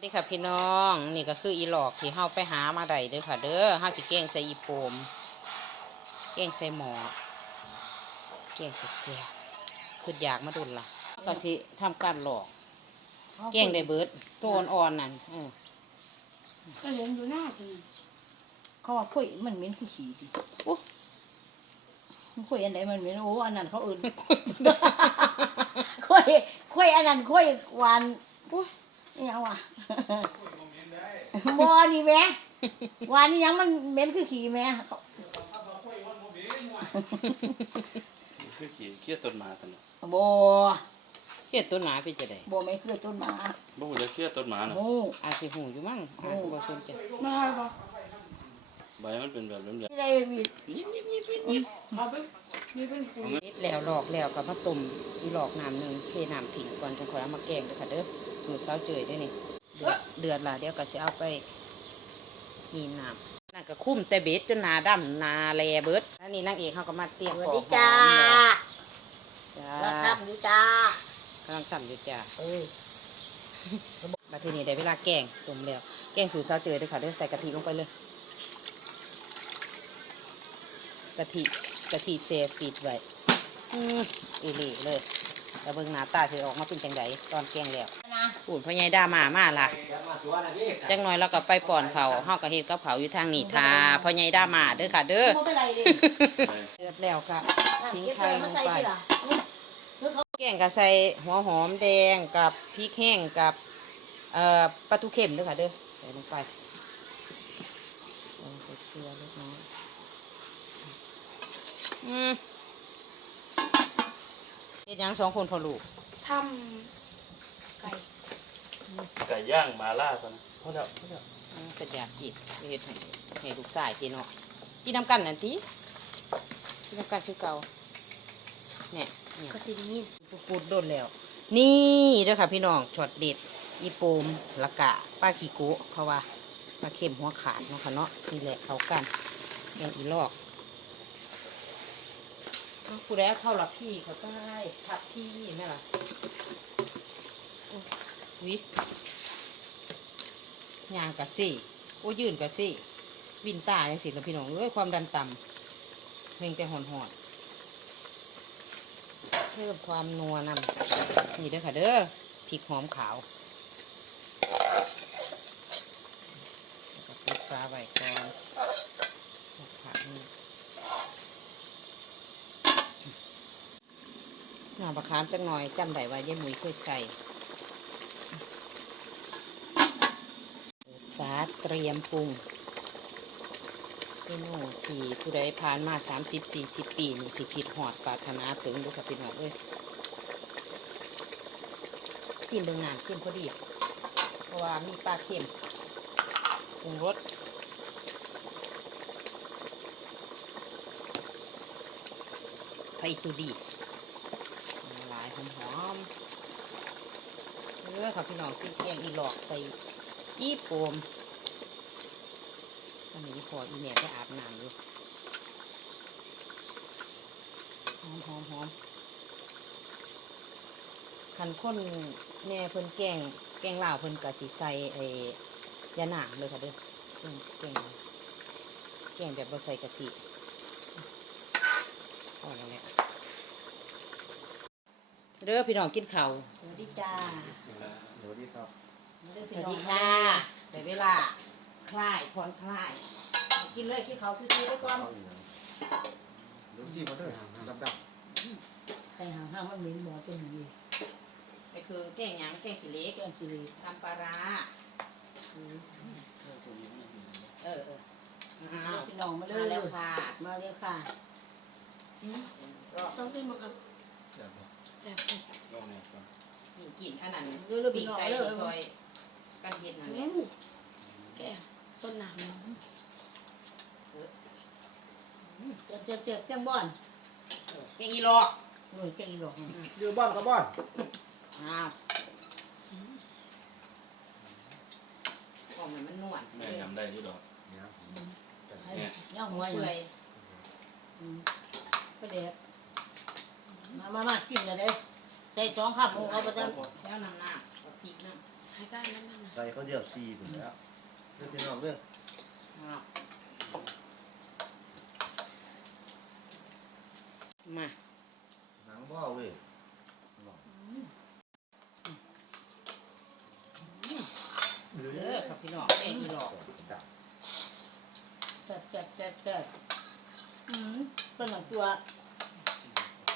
สวัสดีค่ะพี่น้องนี่ก็คืออีหลอกที่เฮาไปหามาได้เด้อค่ะ เด้อเฮาสิแกงใส่อีโปมแกงใส่หมอแกงเสียบๆคืออยากมาดุนล่ะก็สิทำการหลอกแกงได้เบิดตัวอ่อนๆนั่นเออก็เห็นอยู่หน้าสิเขาว่าคุยมันเหม็นคือขี้ดิโอ้มันคุยอันไหนมันเหม็นโอ้อันนั้นเขาเอื่นคุยคุยอันนั้นคุยหวานโอ้ยอิหยังวะ บอนี่แหม่หวานนี่ยังมันเหม็นคือขี้แหม่เขาคือขี่เครียดต้นไม้ตอนนั้นบอเฮ็ดตัวหนาไปจะได้บอไม่คือต้นหมาบ่ฮู้จะเครียดต้นไม้น่ะโอ้อาจสิหูอยู่มั้งอาจบ่สนใจมาให้ปะใบมันเป็นแบบเหลี่ยมที่ได้มีเขาไปมีเป็นคุยเฮ็ดแล้วหลอกแล้วก็มาต้มอีหลอกน้ำหนึงเทน้ำทิ้งก่อนจังค่อยเอามาแกงเด้อค่ะเด้อสูตรสาวเจยเด้อนี่ เดือดเดือดล่ะเดี๋ยวก็สิเอาไปนี่น้ำนั่นก็คุ้มแต่เบ็ดจนหนาดำหนาแลเบิดอันนี้นางเอกเขาก็มาเตรียมสวัสปอกดีจ้าจ้าแล้วทำดูจ้ากำลังทำอยู่จ้าเออมาทีนี้ได้เวลาแกงต้มแล้วแกงสูตรสาวเจยเด้วยค่ะเด้อใส่กะทิลงไปเลยกะทิกะทิเซฟีดไว้อืมอีหลีเลยแล้วเบิ่งหน้าตาสิออกมาเป็นจังไดตอนแกงแล้วนะ ปูนพ่อใหญ่ด้ามามาล่ะจังน้อยแล้วก็ไปป่อนเขาเฮาก็เฮ็ดกับเขาวอยู่ทางนี้ทาพ่อใหญ่ด้ามาเด้อค่ะ เด้อไม่เป็นไรเลยๆเดือดแล้วค่ะสิงเก็บไทไปยลมางใส่ไปดีล่ะนี่เขาแกงก็ใส่หัวหอมแดงกับพริกแห้งกับเอ่อปลาทูเข็มด้วยค่ะเด้อใส่ลงไปลงใส่เกลือเล็กน้อยอืมเฮ็ดหยังสองคนพอลูกทำไก่ ไก่ย่างมาล่าตอนนั้นพอแล้วพอแล้วอืมเป็นอยากกินเฮ็ดให้ให้ลูกชายกินเนาะกินน้ำกันนั่นติกินน้ำกันคือเก่าเนี่ยเนี่ยก็สิไดีพูดโดนแล้ว นี่เด้อค่ะพี่น้องช็อตเด็ดอีโปมละกะป้ากีโกะเพราะว่าปลาเค็มหัวขาดเนาะค่ะเนาะนี่แหละเขากันแกงอีลอกเอาผู้ใดเอาเข้าหลับพี่เขาได้ทับพี่แม่ล่ะโอ้ วิยางกะสิโอ้ยืนกะสิวินตาจังสิละพี่น้องเอ้ยความดันต่ำเพลงแต่หอนหอนเพิ่มความนัวนำนี่เด้อค่ะเด้อพริกหอมขาวแล้วก็ปิดฟ้าไว้ก่อนผักนี่หน้าบะขามจังหน่อยจำได้ว่ายายหมุยเคยใส่ฟ้า เตรียมปรุงเมนูที่ผู้ใดผ่านมา 30-40 ปีนี่สิคิดหอดปรารถนาถึงดูค่ะพี่น้องเอ้ยซีมเบิ่งน้ำเข้มพอดี เพราะว่ามีปลาเค็มปรุงรสไผ่ตูดีละลายหอมๆเออค่ะพี่น้องกินแกงอีหลอกใส่อีโปม ตอนนี้พออีแม่ไปอาบน้ำอยู่หอมหอมหอมคันคนแม่เพิ่นแกงแกงลาวเพิ่นก็สิใสไอ้ยาหนางเลยค่ะเด้อแกงแกงแบบบ่ใส่กะทิพอแล้วแหละเด้อพี่น้องกินข้าวสวัสดีจ้าสวัสดีครับสพี่วัสน้องดีค่ะได้เวลา คลายผ่อนคลาย กินเลยกินข้าวซื่อๆไว้ก่อนเดี๋ยวจี้มาด้วยดับดับใครหางห้างมันเหม็นหมอจะหนีนี่คือแกงหยังแกงขี้เหล็กแกงขี้เหล็กทำปลาร้าอืมเออเอออ้าวพี่น้องมาเลมายแล้วค่ะมาเร็วค่ะอืมรอต้องกินมันกับเสียบแบบลองเนี่ยก่อนกินกินอันนั้นเร็วเร็วปีพี่กน้องไก่เร็วที่ซอยกันเห็ดนั่นแหละนี้แก ส้นหนามเนาะเจ็บเจ็บเจ็บเจังบ่อนแกงอีหลอกเออแกงอีหลอกอยู่บ้านกับบ้านอ้าวของมันมันนวลแม่ทำได้ที่ดอกเนี่ยย่างหัวอเปื่ยู่อยก็เด็ดมามามากินเลยเด้ใจสองข้ามมึงเอาไปจังแล้วน้ำหน้ากับพริกน้ให้ได้น้ำมันนะใส่เขาเดียวซีถึงแล้ว เรื่องพี่น้องเรื่องอะมาหนังบ่เว้ยเด้อครับพี่น้องแกงอีหลอกดับแซ่บแซ่บแซ่บแซ่บอืมเป็นหนังตัว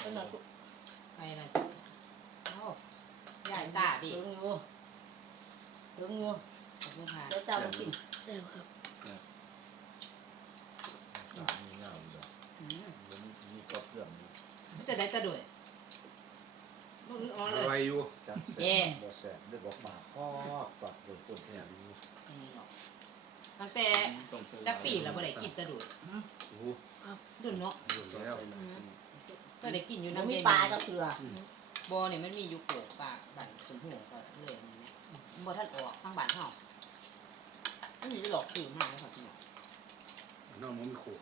เป็นหนังตัวไปนะจ๊ะเอ้าใหญ่ตาดิถึงอยู่ถึงอยู่ขอบคุณค่ะ เดี๋ยวเจ้ามากินเร็วครับตามีเงาอยู่ดอกอืมเดี๋ยวมันมีก็เครื่องอยู่มันจะได้ตะด้วยมึงเอ๋ออเลร่อยยอยู่จับเย่แซ่บบ่แซ่บเลือดบอกปากพอกปัดโดนต้นแค่นี้นี่หรอกตั้งแต่จักปีแล้วบ่ได้กินตะด้วยโอ้โหดุนเนาะหมดแล้วก็ได้กินอยู่มันน้ำมีเย็นปลาก็เกลือบ่เนี่ยมันมีอยู่โขกปากบ้านสมหูก็เลยนี่แหละบ่ทันออกทางบ้านเฮา อันนี้จะหลอกสื่อมาแล้วครับพี่น้องน้องมันมีโขก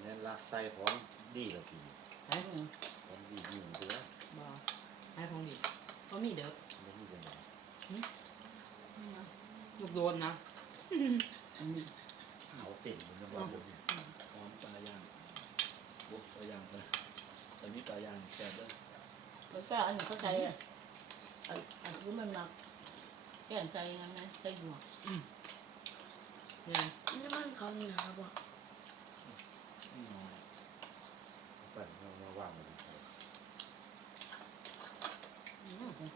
แม่นลักใส่ของดีแล้วพี่เฮ้ยของดีอยู่ตัวบ่ให้พงดีก็มีเด้อไม่มีจังไดลูกโดนนะเอาเต็มมันจะบ่บ่เนี่ยหอมปลาย่างบุกปลาย่างไปแต่มีปลาย่างแซ่บเด้วยแล้วก็อันนี้เขาใส่อันอันนี้มันมาแกงใส่ยังไงใส่หัวเนี่ยน้ำมันเขาเนี่ยครับบอกปั่นเอามาวางไว้ที่ใส่อืม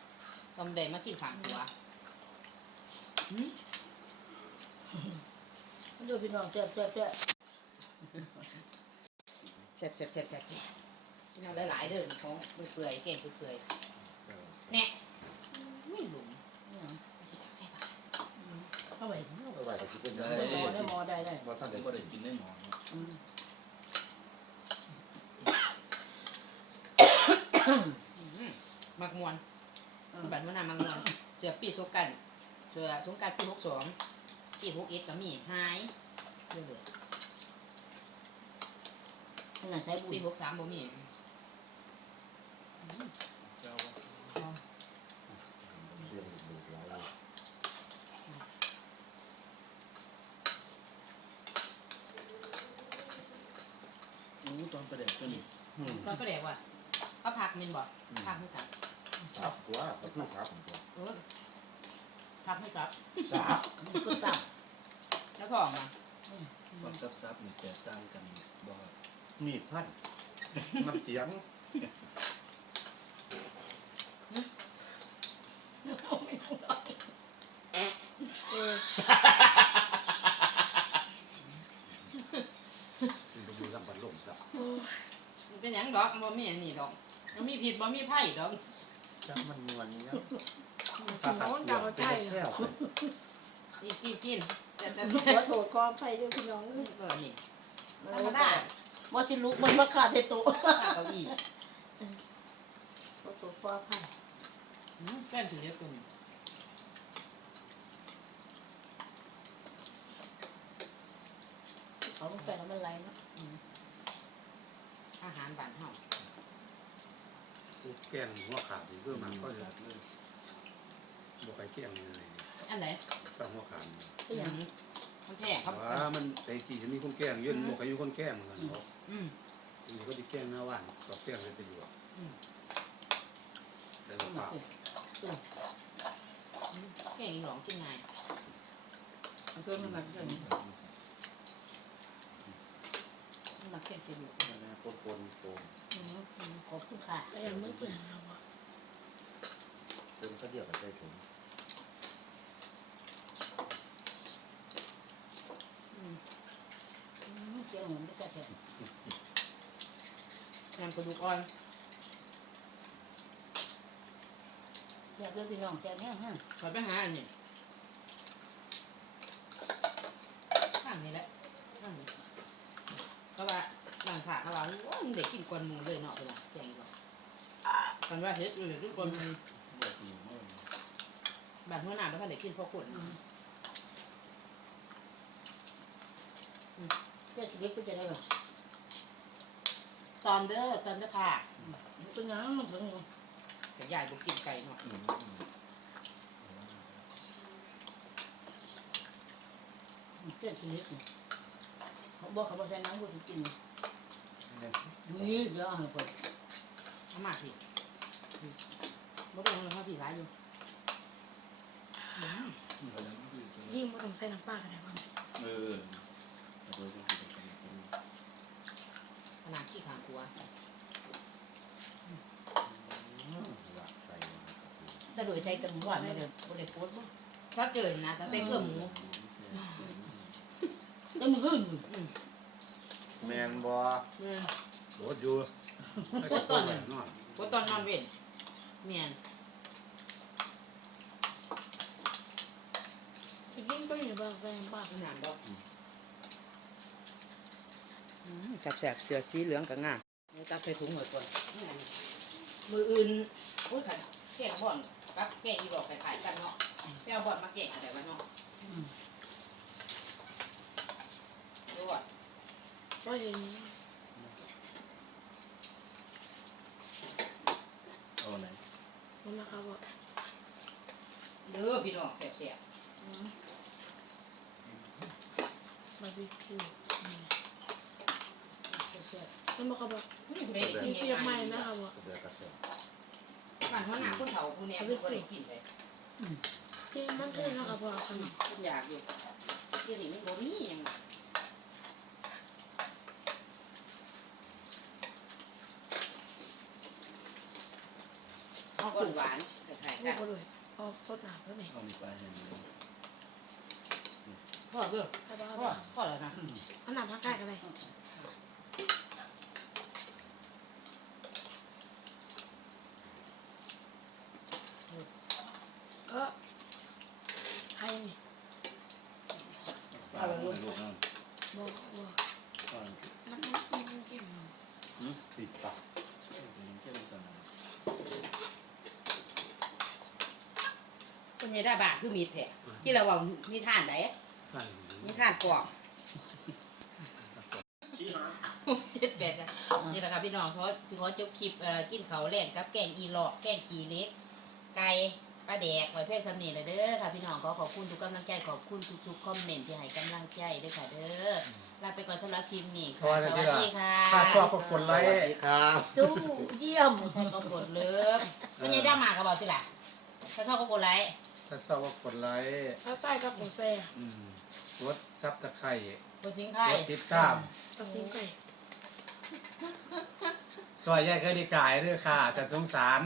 ตำแดงมากินฝังตัวดูพี่น้องแซ่บแซ่บแซ่บแซ่บแซ่บแซ่บแซ่บแซ่บพี่น้องหลายๆเด้อของเปื่อยๆเก่งเปื่อยเออๆเนี่ยไม่หลุม เนี่ย สิตักใส่บาตร เข้าไป เอาไว้ก็สิเป็นได้หมอได้หมอได้ได้บ่ทันได้ก็ได้กินได้หมออืมมักมวนบัตรมานำมักมวน เสือปีสงกรารเสือสงกรารปีหกสองปีหกเอ็ดก็มีหายเรื่อยขนาดใช้บุญปีหกสามบ่มี เจ้าว่า เรื่องลูกหลาย อู้ตอนประเด็กก็นี่ อืม ก็เรียกว่า ก็พักเมนบ่พักไม่สับครับตัวก็คือครับผมตัวเออพักไม่สับสาบก็ตับแล้วก็ออกมาความซับซับๆนี่แตกต่างกันบ่ครับมีดพันน้ำเสียงมันดูลำบันลมครับ มันเป็นหยังดอกบ่มีอันนี้ดอก มันมีผิดบ่มีไผ่ดอกจักมันมวนนี่นะกินโน้นกับใช่แก้วกินกินกินแต่แต่ขอโทษขอไปด้วยพี่น้องเออนี่ธรรมดาบ่สิลุกมันมาขาดในโต๊ะเก้าอี้ขอโทษขออภัยอืมแก้มถือเยอะตัวนี้เขาลงไปแล้วมันไหลเนาะอาหารบ้านเฮา แกงหัวขาดนี่เพื่อมันก็จะบวกไข่แกงเลยอันไหนต้องหัวขาดก็อย่างอืมมันแพงครับว่ามันแต่กี่จะมีคนแกงเยอะบวกไข่อยู่คนแกงเหมือนกันเขาอืมนี่ก็จะแกงหน้าว่านก็แกงเลยไปอยู่ใส่มะพร้าวแกงอีหลองกินง่ายมันเพิ่มมันมาเพิ่ม มันมาเค็มๆอยู่นะปนปนๆโตมอืมอืมขอบคุณค่ะแต่ยังไม่เปลี่ยนครับบอกเติมก็เดียวกับใจผมอืมอืมเจียงหมูไม่แซ่นำกระดูกอ่อนอยากเลือกพี่น้องแซ่บแห้งฮะขอไปหาอันนี้ข้างนี้แหละ มันได้กินกวนหมูเลยเนาะเวลาแกงก่อนกันว่าเฮ็ดเลยทุกคนแบอเมื่อบนหัวหน้าบ่ทันได้กินพอคนแกจะเล็กก็จะได้บ่ตอนเด้อตอนเด้อค่ะตัวนั้นมันถึงแต่ยายบ่กินไก่เนาะเพื่อนชนิดเขาบอกเขาบอกใช้น้ำบุถึงกินเลย นี่เดี๋ยวเอาให้คนเอามาสิบ่ต้องเลยเขาพี่ร้ายอยู่เขายังไม่ดูตัวยิ่งไม่ต้องใส่น้ำปลากันได้ป่ะเออแต่ตัวก็คือเป็นคนขนาดขี้ขางกลัวหลักใส่ถ้าโดยใช้ตะหมูหวานไม่ได้ไม่ได้โพสต์บ่ถ้าเจอนะตั้งแต่เครื่องหมูแต่มือขึ้น แมนบออืม โดดอยู่ให้กดต้นไว้นอนก็ตอนนอนเว้นเมียนยิ่งก็อยู่แบบใส่น้ำปลาขนาดดอกจับแสบเสือสีเหลืองกับงาเอาจับใส่ถุงหน่อยก่อนมืออื่นโอ้ยขันแกงบ่อนกับแกงอีดอกขายๆกันเนาะแป้วบ่อนมาแกงอะไรวะเนาะดูอะ ก็เห็นเอาไหนมันนะครับว่าเด้อพี่น้องแสบบาร์บีคิวๆแสบมันบอกเขาบอกๆนี่ผู้ใดได้มีนเสียบใหม่นะครับว่าเดือกระเซ็นบ้านหัวหน้าคนเฒ่าผู้เนี่ยผู้ใดกินเลยที่มันคือนะครับว่าขนมอยากอยู่เดี๋ยวนี้มันบ่มีหยัง เอาคนหวานกับไข่ลูกักนก็เลยเอาสดหนาเพื่อไหนเอานี่ไปให้มันพ่อเด้อถ้าบ้าพ่อพ่อแล้วนะเอาหนาพักใกล้กันเลยเออใครนี่ เอาลูกน้อง บอกว่า เอา มันมันมันเก่งเนาะ ติดตับ เข้มจัง คนใหญ่ได้บาทคือมีดแท้ที่เราว่ามีท่านไหนข้างมีท่านกรอกเจ็ดแปดอะนี่แหละครับพี่น้องขอสิขอจบคลิปเอ่อกินเขาวแรงกับแกงอีหลอกแกงกีเล็ก ไก่ปลาแดกไว้เพื่อสำเนียงเลยเด้อค่ะพี่น้องขอขอบคุณทุกกำลังใจขอบคุณทุกๆคอมเมนต์ที่ให้กำลังใจด้วยค่ะเด้อลาไปก่อนสำหรับคลิปนี้ค่ะสวัสดีค่ะถ้าชอบก็กดไลค์ครับสู้เยี่ยมใช่ก็กดเลิฟไม่ใช่ด้าหมากก็บอกสิล่ะถ้าชอบก็กดไลค์ ถ้าชอบก็กดไลค์ถ้าใส่กับหมูแซ่อืมกดซับตะไคร้กดสิงไข่กดติดตามกับทิ้งไก่ซอยแยกกริกายด้วยค่ะจะสงสาร